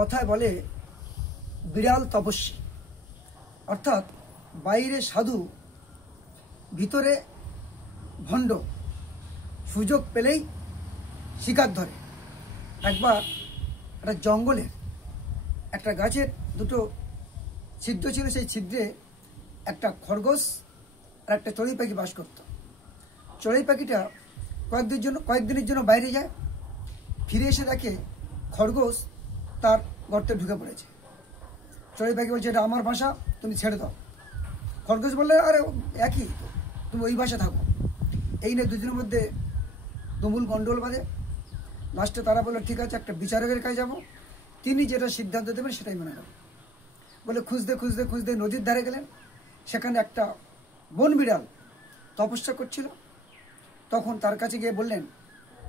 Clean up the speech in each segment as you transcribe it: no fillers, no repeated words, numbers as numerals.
কথায় বলে বিড়াল তপস্বী, অর্থাৎ বাইরে সাধু ভিতরে ভণ্ড, সুযোগ পেলেই শিকার ধরে। একবার একটা জঙ্গলে একটা গাছের দুটো ছিদ্র ছিল, সেই ছিদ্রে একটা খরগোশ আর একটা চড়ুই পাখি বাস করত। চড়ুই পাখিটা কয়েকদিনের জন্য বাইরে যায়, ফিরে এসে দেখে খরগোশ তার গর্তে ঢুকে পড়েছে। চড়ুই পাখি বলছে, এটা আমার বাসা, তুমি ছেড়ে দাও। খরগোশ বললে, আরে একই তো, তুমি ওই বাসা থাকো। এই নিয়ে দুজনের মধ্যে তুমুল গন্ডগোল বাঁধে। লাস্টে তারা বললো, ঠিক আছে, একটা বিচারকের কাছে যাবো, তিনি যেটা সিদ্ধান্ত দেবেন সেটাই মেনে নেব। বলে খুঁজতে খুঁজতে খুঁজতে নদীর ধারে গেলেন। সেখানে একটা বন বিড়াল তপস্যা করছিল। তখন তার কাছে গিয়ে বললেন,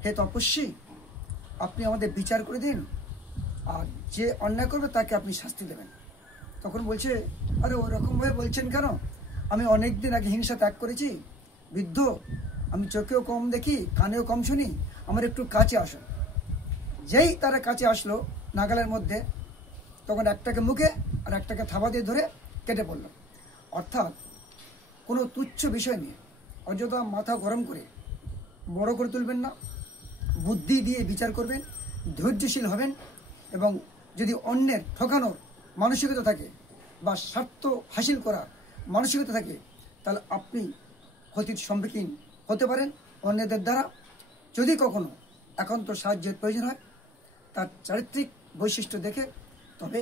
হে তপস্বী, আপনি আমাদের বিচার করে দিন, আর যে অন্যায় করবে তাকে আপনি শাস্তি দেবেন। তখন বলছে, আরে ওরকমভাবে বলছেন কেন? আমি অনেক দিন আগে হিংসা ত্যাগ করেছি, বৃদ্ধ, আমি চোখেও কম দেখি, কানেও কম শুনি, আমার একটু কাছে আসো। যেই তারা কাছে আসলো নাগালের মধ্যে, তখন একটাকে মুখে আর একটাকে থাবা দিয়ে ধরে কেটে পড়ল। অর্থাৎ কোনো তুচ্ছ বিষয় নিয়ে অযথা মাথা গরম করে বড় করে তুলবেন না, বুদ্ধি দিয়ে বিচার করবেন, ধৈর্যশীল হবেন, এবং যদি অন্যের ঠকানোর মানসিকতা থাকে বা স্বার্থ হাসিল করার মানসিকতা থাকে, তাহলে আপনি ক্ষতির সম্মুখীন হতে পারেন অন্যদের দ্বারা। যদি কখনো একান্ত সাহায্যের প্রয়োজন হয়, তার চারিত্রিক বৈশিষ্ট্য দেখে তবে